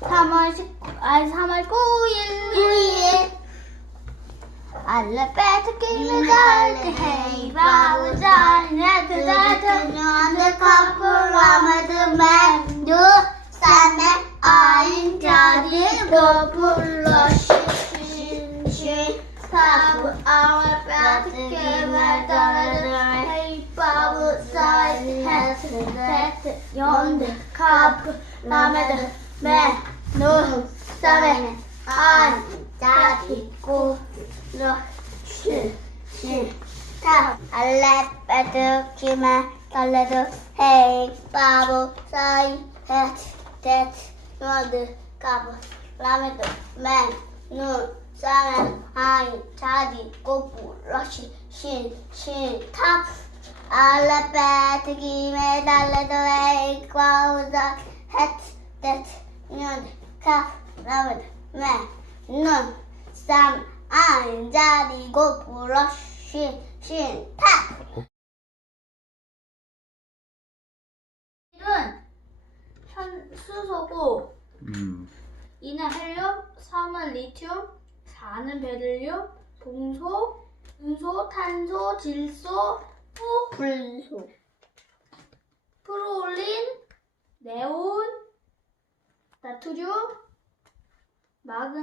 3월 19, 아니 3월 9일 9일 알레베트 김을 갈게 헤이 바보자 네트 네트 너는 커플 아마드 맨두 산에 아인 자리 거불러 신신 사부 알레베트 김을 갈게 헤이 바보자 네트 네트 연드 커플 아마드 맨 Nuh, Sameh, Aan, Taati, Ku, Nuh, Shy, Shy, Ta. Alle päätöksimä, talletu, hei, paavu, sai, het, tet, nuodu, kapu, lametu, men, nuh, Sameh, Aan, Taati, Kupu, Rashi, Shin, Shin, Ta. Alle päätökimä, talletu, hei, paavu, sai, het, tet, 맨누 사메 하이 자디 꼬부 러시 신신탑 은 현, 수소고. 음. 2는 헬륨, 3은 리튬, 4는 베릴륨, 동소, 은소, 탄소, 질소, 후, 불소, 프로올린, 네온, 나트륨, 마그